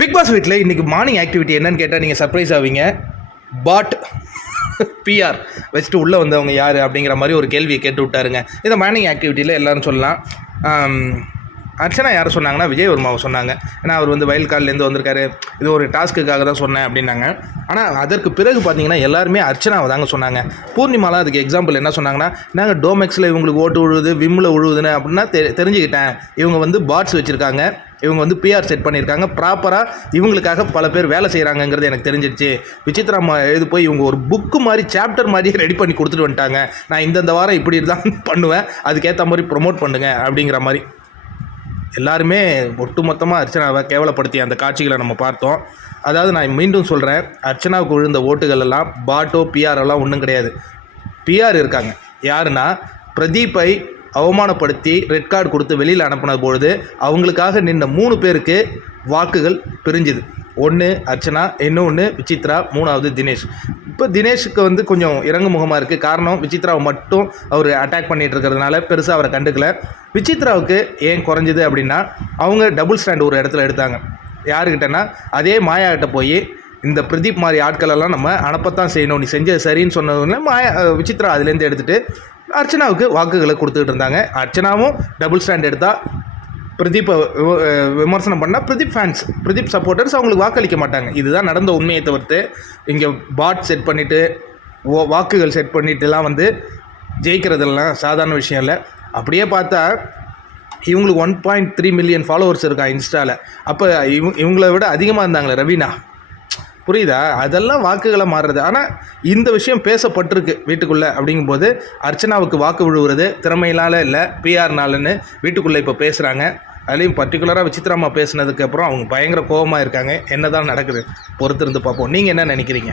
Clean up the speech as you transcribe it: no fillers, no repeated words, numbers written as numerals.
Big pass வீட்டில் இன்றைக்கி morning activity என்னன்னு கேட்டால் நீங்கள் சர்ப்ரைஸ் ஆவீங்க. பாட் பிஆர் வச்சுட்டு உள்ளே வந்தவங்க யார் அப்படிங்கிற மாதிரி ஒரு கேள்வியை கேட்டு விட்டாருங்க. இந்த மார்னிங் ஆக்டிவிட்டியில் எல்லோரும் சொல்லலாம். அர்ச்சனா யார் சொன்னாங்கன்னா விஜயவர்மாவை சொன்னாங்க. ஏன்னா அவர் வந்து வயல் கால்லேருந்து வந்திருக்காரு, இது ஒரு டாஸ்க்குக்காக தான் சொன்னேன் அப்படின்னாங்க. ஆனால் அதற்கு பிறகு பார்த்தீங்கன்னா எல்லாருமே அர்ச்சனாவை தாங்க சொன்னாங்க. பூர்ணிமாலாம் அதுக்கு எக்ஸாம்பிள் என்ன சொன்னாங்கன்னா, நாங்கள் டோமெக்ஸில் இவங்களுக்கு ஓட்டு விழுவுது, விம்மில் விழுவுதுன்னு அப்படின்னா தெரிஞ்சுக்கிட்டேன். இவங்க வந்து பாட்ஸ் வச்சுருக்காங்க, இவங்க வந்து பிஆர் செட் பண்ணியிருக்காங்க, ப்ராப்பராக இவங்களுக்காக பல பேர் வேலை செய்கிறாங்கங்கிறது எனக்கு தெரிஞ்சிடுச்சு. விசித்ராமா எழுதி போய் இவங்க ஒரு புக்கு மாதிரி சாப்டர் மாதிரியே ரெடி பண்ணி கொடுத்துட்டு வந்துட்டாங்க. நான் இந்தந்த வாரம் இப்படி தான் பண்ணுவேன், அதுக்கேற்ற மாதிரி ப்ரொமோட் பண்ணுங்க அப்படிங்கிற மாதிரி எல்லாருமே ஒட்டுமொத்தமாக அர்ச்சனாவை கேவலப்படுத்தி அந்த காட்சிகளை நம்ம பார்த்தோம். அதாவது நான் மீண்டும் சொல்கிறேன், அர்ச்சனாவுக்கு விழுந்த ஓட்டுகள் எல்லாம் பாட்டோ பிஆரெல்லாம் ஒன்றும் கிடையாது. பிஆர் இருக்காங்க. யாருன்னா பிரதீப்பை அவமானப்படுத்தி ரெட் கார்டு கொடுத்து வெளியில் அனுப்பின பொழுது அவங்களுக்காக நின்ற 3 பேருக்கு வாக்குகள் பிரிஞ்சுது. ஒன்று அர்ச்சனா, இன்னொன்று விசித்ரா, 3வது தினேஷ். இப்போ தினேஷுக்கு வந்து கொஞ்சம் இறங்கு முகமாக இருக்குது. காரணம் விசித்ராவை மட்டும் அவர் அட்டாக் பண்ணிகிட்டு இருக்கிறதுனால பெருசாக அவரை கண்டுக்கல. விசித்ராவுக்கு ஏன் குறைஞ்சிது அப்படின்னா, அவங்க டபுள் ஸ்டாண்ட் ஒரு இடத்துல எடுத்தாங்க. யாருக்கிட்டனா அதே மாயாக்கிட்ட போய் இந்த பிரதீப் மாதிரி ஆட்களெல்லாம் நம்ம அனுப்பத்தான் செய்யணும், நீ செஞ்சது சரின்னு சொன்னதுனால விசித்ரா அதுலேருந்து எடுத்துகிட்டு அர்ச்சனாவுக்கு வாக்குகளை கொடுத்துக்கிட்டு இருந்தாங்க. அர்ச்சனாவும் டபுள் ஸ்டாண்ட் எடுத்தால் பிரதீப்பை விமர்சனம் பண்ணால் பிரதீப் சப்போர்ட்டர்ஸ் அவங்களுக்கு வாக்களிக்க மாட்டாங்க. இதுதான் நடந்த உண்மையை தவிர்த்து இங்கே பாட் செட் பண்ணிவிட்டு வாக்குகள் செட் பண்ணிட்டுலாம் வந்து ஜெயிக்கிறதெல்லாம் சாதாரண விஷயம் இல்லை. அப்படியே பார்த்தா இவங்களுக்கு 1.3 மில்லியன் ஃபாலோவர்ஸ் இருக்கா இன்ஸ்டாவில். அப்போ இவங்கள விட அதிகமாக இருந்தாங்களே ரவீனா, புரியுதா? அதெல்லாம் வாக்குகளை மாறுறது. ஆனால் இந்த விஷயம் பேசப்பட்டிருக்கு வீட்டுக்குள்ளே. அப்படிங்கும்போது அர்ச்சனாவுக்கு வாக்கு விழுவுறது திறமையினால இல்லை, பிஆர்னாலன்னு வீட்டுக்குள்ளே இப்போ பேசுகிறாங்க. அதுலேயும் பர்டிகுலராக விசித்ராமா பேசுனதுக்கப்புறம் அவங்க பயங்கர கோபமாக இருக்காங்க. என்ன தான் நடக்குது பொறுத்திருந்து பார்ப்போம். நீங்கள் என்ன நினைக்கிறீங்க?